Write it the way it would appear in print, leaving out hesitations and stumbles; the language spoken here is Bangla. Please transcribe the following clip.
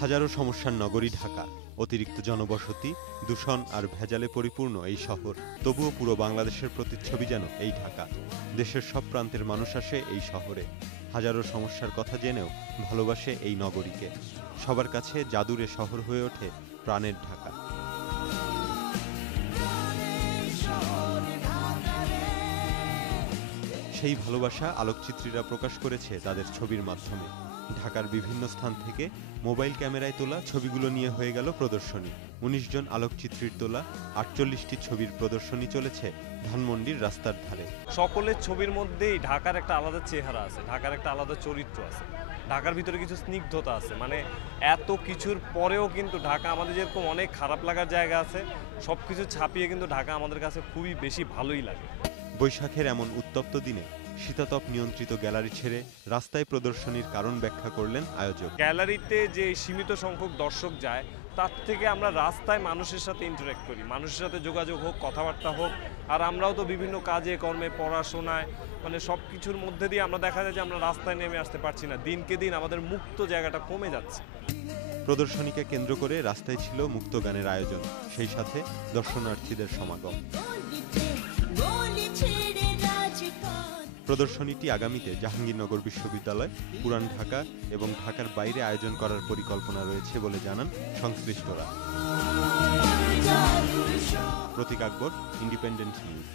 হাজারো সমস্যার নগরী ঢাকা। অতিরিক্ত জনবসতি, দূষণ আর ভেজালে পরিপূর্ণ এই শহর। তবুও পুরো বাংলাদেশের প্রতিচ্ছবি যেন এই ঢাকা। দেশের সব প্রান্তের মানুষ আসে এই শহরে। হাজারো সমস্যার কথা জেনেও ভালোবাসে এই নগরীকে। সবার কাছে জাদুরে শহর হয়ে ওঠে প্রাণের ঢাকা। সেই ভালোবাসা আলোকচিত্রীরা প্রকাশ করেছে তাদের ছবির মাধ্যমে। ঢাকার বিভিন্ন স্থান থেকে মোবাইল ক্যামেরায় তোলা ছবিগুলো নিয়ে হয়ে গেল প্রদর্শনী। ১৯ জন আলোকচিত্রীর তোলা ৪৮টি ছবির প্রদর্শনী চলেছে ধানমন্ডির রাস্তার ধারে। সকলের ছবির মধ্যেই ঢাকার একটা আলাদা চেহারা আছে, ঢাকার একটা আলাদা চরিত্র আছে, ঢাকার ভিতরে কিছু স্নিগ্ধতা আছে। মানে এত কিছুর পরেও কিন্তু ঢাকা আমাদের যেরকম অনেক খারাপ লাগার জায়গা আছে, সব কিছু ছাপিয়ে কিন্তু ঢাকা আমাদের কাছে খুবই বেশি ভালোই লাগে। বৈশাখের এমন উত্তপ্ত দিনে শীতাতপ নিয়ন্ত্রিত গ্যালারি ছেড়ে রাস্তায় প্রদর্শনীর কারণ ব্যাখ্যা করলেন আয়োজক। গ্যালারিতে যে সীমিত সংখ্যক দর্শক যায়, তার থেকে আমরা রাস্তায় মানুষের সাথে ইন্টারেক্ট করি, মানুষের সাথে যোগাযোগ হোক, কথাবার্তা হোক। আর আমরাও তো বিভিন্ন কাজে কর্মে, পড়াশোনায়, মানে সব কিছুর মধ্যে দিয়ে আমরা দেখা যায় যে আমরা রাস্তায় নেমে আসতে পারছি না। দিনকে দিন আমাদের মুক্ত জায়গাটা কমে যাচ্ছে। প্রদর্শনীকে কেন্দ্র করে রাস্তায় ছিল মুক্ত গানের আয়োজন, সেই সাথে দর্শনার্থীদের সমাগম। প্রদর্শনীটি আগামীতে জাহাঙ্গীরনগর বিশ্ববিদ্যালয়, পুরান ঢাকা এবং ঢাকার বাইরে আয়োজন করার পরিকল্পনা রয়েছে বলে জানান সংশ্লিষ্টরা। প্রতীক আকবর, ইন্ডিপেন্ডেন্ট নিউজ।